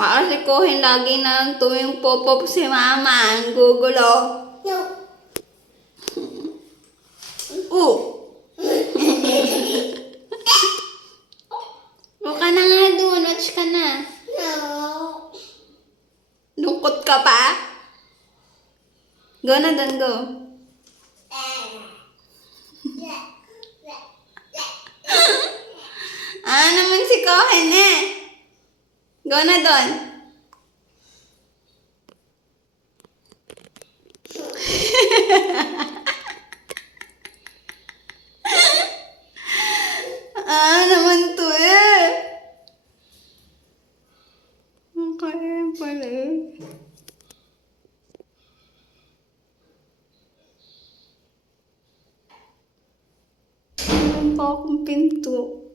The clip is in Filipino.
Kasi Kohen lagi na tuwing pop-up si mama. Ang gugulo. Buka na nga doon. Watch ka na. Lungkot ka pa? Go na doon, go. Naman si Kohen eh. Go na doon. Naman to eh. Okay, pala eh. Meron pa akong pinto.